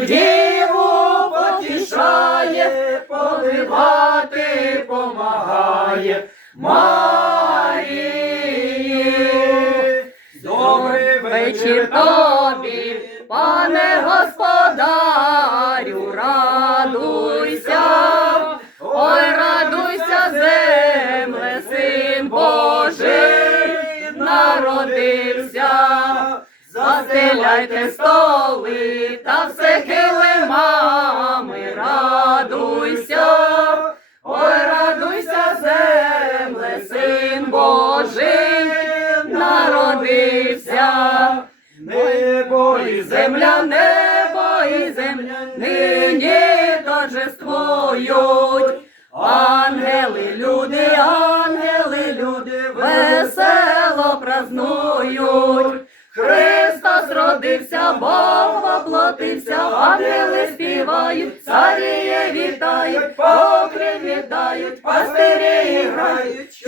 Діву потішає, поливати помагає Марії. Добрий Вечір тобі, пане Застеляйте столи та все килимами, радуйся, ой, радуйся, земле, син Божий народився. Небо І земля, небо і земля нині торжествують. Ангели, люди, ангели, люди весело празнують. Христос родився, Бог воплотився, ангели співають, царіє вітають, покрив вітають, пастирі грають.